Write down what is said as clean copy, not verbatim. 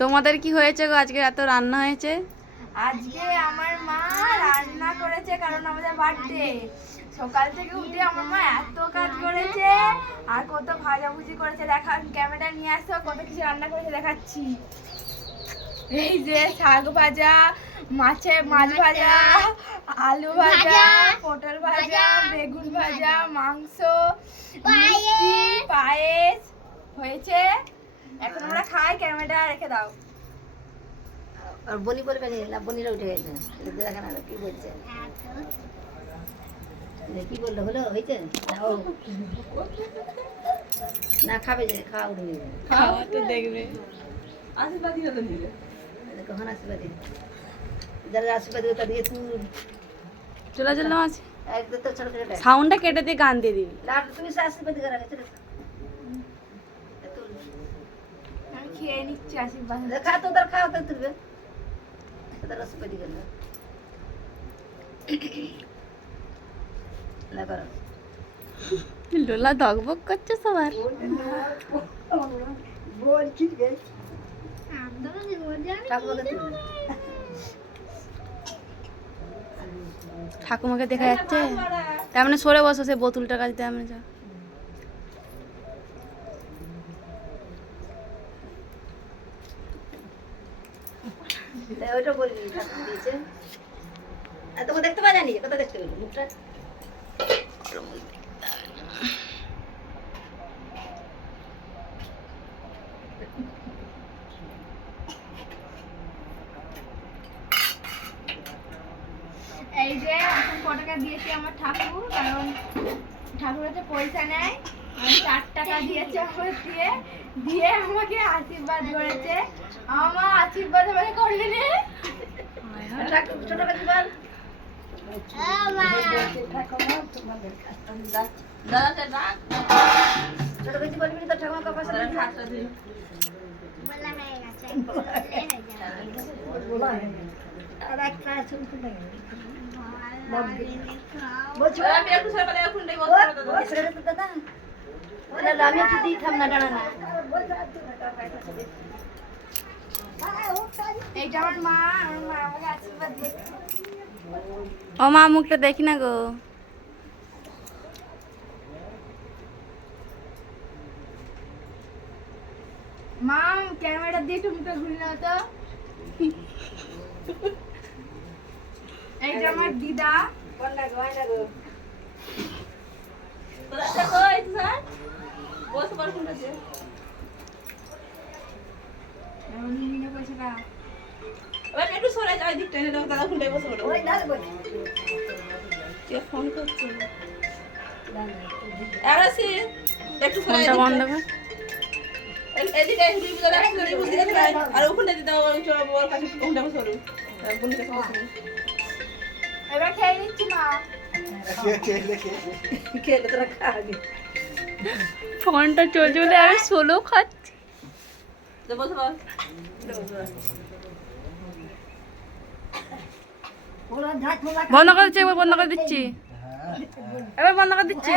তোমাদের কি হয়েছে গো? আজকে এত রান্না হয়েছে? আজকে আমার মা রান্না করেছে কারণ আমাদের বার্থডে। সকাল থেকে উঠে আমার মা এত কাজ করেছে আর কত ভাজাভুজি করেছে। দেখা, ক্যামেরা নিয়ে আসো, কত কিছু রান্না করেছে দেখাচ্ছি। এই যে শাক ভাজা, মাছ ভাজা, আলু ভাজা, পটল ভাজা, বেগুন ভাজা, মাংস, মিষ্টি, পায়েস হয়েছে। এখন আমরা খাই। ক্যামেরা রেখে দাও। আর বনি বলবে না, বনিরা উঠে গেছে। দেখা না কি বলছে, কি বললো? হলো হয়েছে না? খাবে যে খাওয়া উঠে যাবে। খাওয়া তো দেখবে। আশীর্বাদই হতো নিলে কখন আশীর্বাদী? যারা আশীর্বাদী তাদেরকে তুই চলে চললাম আছে। একদম তো ছোট ছোট সাউন্ডটা কেটে দিয়ে গান দিয়ে দিবি। তুমি আশীর্বাদী করা গেছে। আমি খেয়ে নিচ্ছি আশীর্বাদ। খা তো, তোর খাওয়া তো তুলবে, তোর আশীর্বাদী করবে না করো। লোলা দগবগ করছে সবার। ঠাকুমাকে দেখা যাচ্ছে। তার মানে সরে বসো, সে বোতলটা কাছে আমরা যা। ওইটা বলবি ঠাকুর দিয়েছে। তোকে দেখতে পাওয়া যায়নি, কথা দেখতে পেলি মুখটা। এই যে এখন ক টাকা দিয়েছে আমার ঠাকুর, কারণ ঠাকুর হচ্ছে পয়সা নেয়। 4 টাকা দিয়েছে আমার, দিয়ে আমাকে আশীর্বাদ করেছে। আমার আশীর্বাদ আমাকে করলে নে। ছোট কাছে বল। ছোট কাছে বলবি তো ঠাকুমাকে পয়সা দিবি। আর একটা শুনতে লাগে। আমি একটু দিতাম না, দাঁড়া না। এইটা আমার মা আমাকে আশীর্বাদ দিয়েছে। ও মা, মুখটা দেখি না গো। মা ক্যামেরা দিয়ে একটু মুখটা ঘুরে নাও তো। এইটা আমার দিদা। পয়সাটা একটু সরে যাও, দিকটা এনে দাও, দাদা খুলে বসে পড়ো। কে ফোন করছে? আরাসি একটু সরে ফোনটা বন্ধ কর। এদিকে এদিকে দাদা একটু বুঝতে গেছে আর ওখানে দিতে দাও, ওর কাছে কোনটা সরু বন্ধুকে বসে। এবার খেয়ে নিচ্ছি মা। খেলে তোরা খা আগে। ফোনটা চলছে বলে আমি সোলো খাচ্ছি। বসে বল। বন্ধ করে দিচ্ছি, এবার বন্ধ করে দিচ্ছি, এবার বন্ধ করে দিচ্ছি।